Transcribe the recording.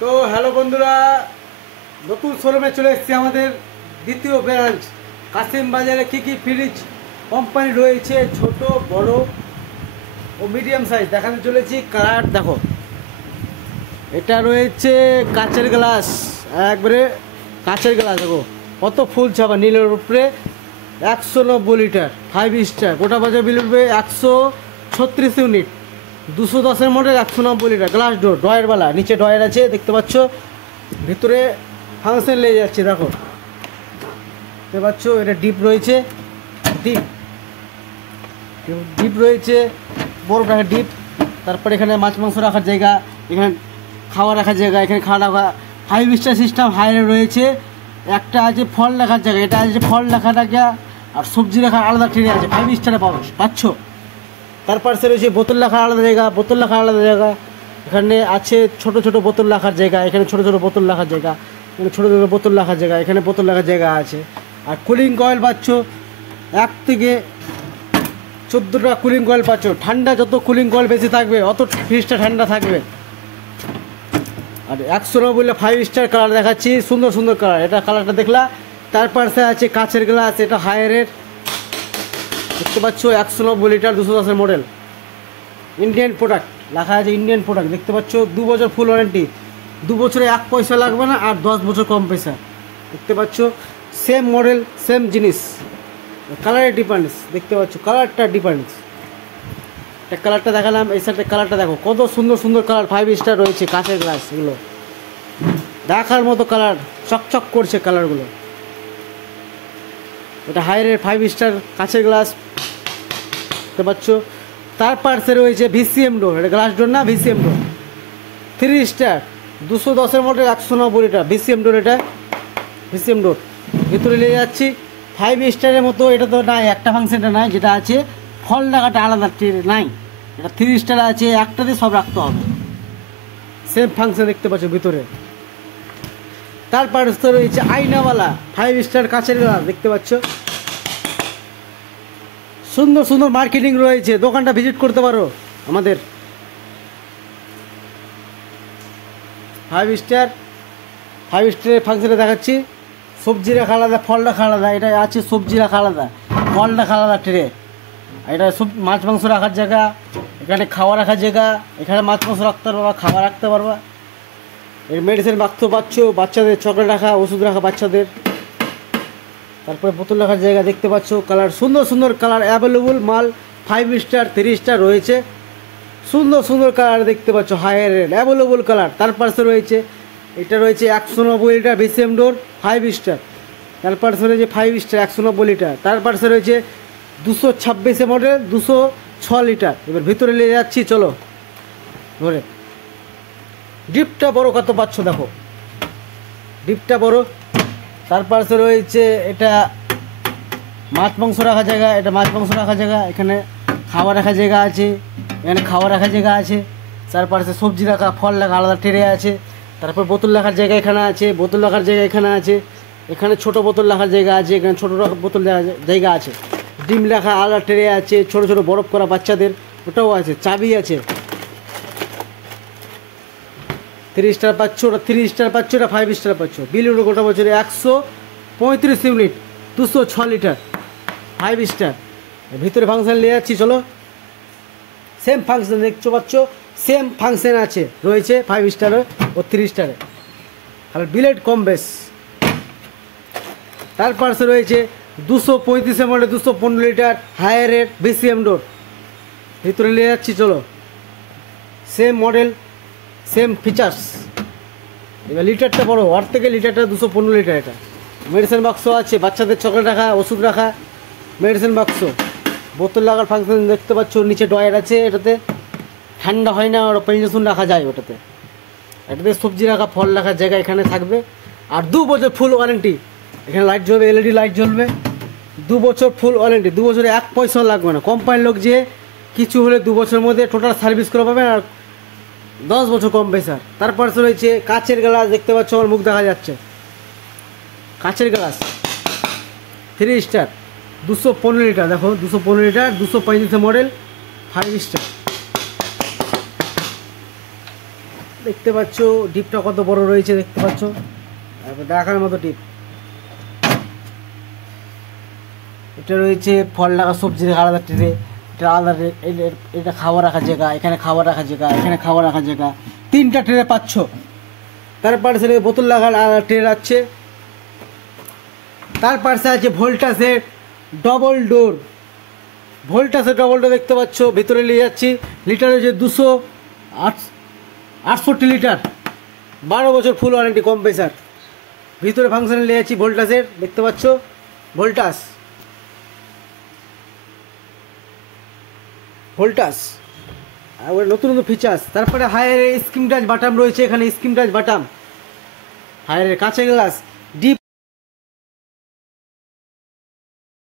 তো হ্যালো বন্ধুরা, নতুন শোরুমে চলে এসেছি আমাদের দ্বিতীয় ব্রাঞ্চ কাশিম বাজারে। কী কী ফ্রিজ কোম্পানি রয়েছে ছোট বড় ও মিডিয়াম সাইজ দেখাতে চলেছি। কালার দেখো, এটা রয়েছে কাচের গ্লাস, একবারে কাচের গ্লাস। দেখো কত ফুল ছাপা নীলের উপরে, 190 লিটার 5 স্টার, গোটা বাজার বিল উঠবে 136 ইউনিট, 210-এর মডেল, 190 লিটার, গ্লাস ডোর, ডয়ারওয়ালা, নিচে ডয়ার আছে দেখতে পাচ্ছ, ভিতরে ফাংশন লেগে যাচ্ছে। দেখো দেখতে পাচ্ছ, এটা ডিপ রয়েছে, ডিপ ডিপ রয়েছে, বড় রাখার ডিপ। তারপরে এখানে মাছ মাংস রাখার জায়গা, এখানে খাওয়া রাখার জায়গা, এখানে খাওয়া রাখা 5 স্টার সিস্টেম হাইরে রয়েছে। একটা আছে ফল রাখার জায়গা, এটা আছে ফল রাখার জায়গা, আর সবজি রাখার আলাদা ট্রেনে আছে, 5 স্টারে পাচ্ছ। তারপর সে রয়েছে বোতল রাখার আলাদা জায়গা, বোতল রাখার আলাদা জায়গা, এখানে আছে ছোট ছোট বোতল রাখার জায়গা, এখানে ছোট ছোট বোতল রাখার জায়গা, এখানে ছোটো ছোটো বোতল রাখার জায়গা, এখানে বোতল রাখার জায়গা আছে। আর কুলিং কয়েল পাচ্ছ, 1 থেকে 14টা কুলিং কয়েল পাচ্ছ। ঠান্ডা যত কুলিং কয়েল বেশি থাকবে অত ফ্রিজটা ঠান্ডা থাকবে। আর 190 5 স্টার কালার দেখাচ্ছি, সুন্দর সুন্দর কালার। এটা কালারটা দেখলা। তারপর সে আছে কাচের গ্লাস, এটা হায়ারের দেখতে পাচ্ছ, 190 লিটার, 210-এর মডেল, ইন্ডিয়ান প্রোডাক্ট লেখা আছে, ইন্ডিয়ান প্রোডাক্ট দেখতে পাচ্ছ। 2 বছর ফুল ওয়ারেন্টি, 2 বছরে 1 পয়সা লাগবে না, আর 10 বছর কম পয়সা দেখতে পাচ্ছ। সেম মডেল সেম জিনিস, কালারের ডিফারেন্স দেখতে পাচ্ছ, কালারটা ডিফারেন্স। একটা কালারটা দেখালাম, এই সাইডে কালারটা দেখো কত সুন্দর সুন্দর কালার, 5 স্টার রয়েছে কাচের গ্লাস, এগুলো দেখার মতো কালার, চকচক করছে কালারগুলো। এটা হায়ারের 5 স্টার কাচের গ্লাস দেখতে পাচ্ছ। তার পাশে রয়েছে ভিসিএম ডোর, এটা গ্লাস ডোর না, ভিসিএম ডোর 3 স্টার, 210-এর মডেল, 190 লিটার, ভিসিএম ডোর। এটা ভিসিএম ডোর ভিতরে নিয়ে যাচ্ছি। 5 স্টারের মতো এটা তো নাই, একটা ফাংশনটা নাই, যেটা আছে ফল রাখাটা আলাদা নাই, এটা 3 স্টার আছে, একটাতে সব রাখতে হবে, সেম ফাংশন দেখতে পাচ্ছ ভিতরে। তারপর রয়েছে আয়নাওয়ালা 5 স্টার কাচের গ্লাস দেখতে পাচ্ছ। সুন্দর সুন্দর মার্কেটিং রয়েছে, দোকানটা ভিজিট করতে পারো আমাদের। 5 স্টারের ফাংশনে দেখাচ্ছি। সবজি রাখা আলাদা, ফল রাখা আলাদা, এটা আছে সবজি রাখা আলাদা, ফল রাখা আলাদা ট্রে। এটা সব মাছ মাংস রাখার জায়গা, এখানে খাওয়া রাখার জায়গা, এখানে মাছ মাংস রাখতে পারবা, খাবার রাখতে পারবা। এর মেডিসিন বাক্স পাচ্ছ, বাচ্চাদের চকলেট রাখা, ওষুধ রাখা বাচ্চাদের। তারপরে বোতল রাখার জায়গা দেখতে পাচ্ছ। কালার সুন্দর সুন্দর কালার অ্যাভেলেবল মাল, 5 স্টার 3 স্টার রয়েছে, সুন্দর সুন্দর কালার দেখতে পাচ্ছ, হায়ারের অ্যাভেলেবল কালার। তার পাশে রয়েছে এটা রয়েছে 190 লিটার ভিসিএম ডোর 5 স্টার। তার পাশে রয়েছে 5 স্টার 190 লিটার। তার পাশে রয়েছে 226 মডেল 206 লিটার। এবার ভিতরে নিয়ে যাচ্ছি, চলো ধরে। ডিপটা বড় কত পাচ্ছ দেখো, ডিপটা বড়। তার পাশে রয়েছে এটা মাছ মাংস রাখার জায়গা, এটা মাছ মাংস রাখার জায়গা, এখানে খাওয়া রাখার জায়গা আছে, এখানে খাওয়া রাখার জায়গা আছে। তার পাশে সবজি রাখা, ফল রাখা আলাদা ট্রে আছে। তারপর বোতল রাখার জায়গা এখানে আছে, বোতল রাখার জায়গা এখানে আছে, এখানে ছোট বোতল রাখার জায়গা আছে, এখানে ছোটো বোতল জায়গা আছে, ডিম রাখা আলাদা ট্রে আছে, ছোটো ছোটো বরফ করা বাচ্চাদের ওটাও আছে, চাবি আছে। 3 স্টার পাচ্ছ, ওটা 3 স্টার পাচ্ছ, ওটা 5 স্টার পাচ্ছ। বিল উঠে গোটা বছরে 135 ইউনিট, 206 লিটার, 5 স্টার। ভিতরে ফাংশন নিয়ে যাচ্ছি, চলো। সেম ফাংশন দেখতে পাচ্ছ, সেম ফাংশন আছে রয়েছে 5 স্টারে ও 3 স্টারে, আর বিলেট কম বেশ। তার পাশে রয়েছে 235 মডেল 215 লিটার হায়ারের ভিসিএম ডোর, ভিতরে নিয়ে যাচ্ছি, চলো। Same model same features. এবার লিটারটা বড়, ওর থেকে লিটারটা 215 লিটার। এটা মেডিসিন বাক্স আছে, বাচ্চাদের চকলেট রাখা, ওষুধ রাখা, মেডিসিন বাক্স, বোতল লাগার ফাংশন দেখতে পাচ্ছ, নিচে ডয়ার আছে, এটাতে ঠান্ডা হয় না, ওর পেনজেশন রাখা যায় ওটাতে। এটাতে সবজি রাখা, ফল রাখার জায়গা এখানে থাকবে। আর 2 বছর ফুল ওয়ারেন্টি, এখানে লাইট জ্বলবে, এলইডি লাইট জ্বলবে, 2 বছর ফুল ওয়ারেন্টি, 2 বছরে 1 পয়সাও লাগবে না। কোম্পানির লোক যে কিছু হলে 2 বছরের মধ্যে টোটাল সার্ভিস করে পাবেন, আর 10 বছর কম পয়সা। তারপর রয়েছে কাচের গ্লাস দেখতে পাচ্ছ, আমার মুখ দেখা যাচ্ছে, কাচের গ্লাস 3 স্টার 215 লিটার, দেখো 215 লিটার, 235 মডেল, 5 স্টার। দেখতে পাচ্ছ ডিপটা কত বড় রয়েছে, দেখতে পাচ্ছ, দেখার মতো ডিপ। এটা রয়েছে ফল রাখা, সবজি রাখা আলাদা ট্রে, এটা আলাদা, এটা খাবার রাখার জায়গা, এখানে খাবার রাখার জায়গা, এখানে খাবার রাখার জায়গা, 3টা ট্রে পাচ্ছ। তার পাশে বোতল রাখার আলাদা ট্রে আছে। তার পাশে আছে ভোল্টাসের ডবল ডোর, ভোল্টাসের ডবল ডোর দেখতে পাচ্ছ। ভিতরে নিয়ে যাচ্ছি, লিটার হচ্ছে 268 লিটার, 12 বছর ফুল ওয়ারেন্টি কম্প্রেসার। ভিতরে ফাংশনে নিয়ে যাচ্ছি ভোল্টাসের, দেখতে পাচ্ছ ভোল্টাস, ভোল্টাস আর ওর নতুন নতুন ফিচার্স। তারপরে হায়ারের স্ক্রিন টাচ বাটাম রয়েছে, এখানে স্ক্রিন টাচ বাটাম, হায়ারের কাঁচের গ্লাস,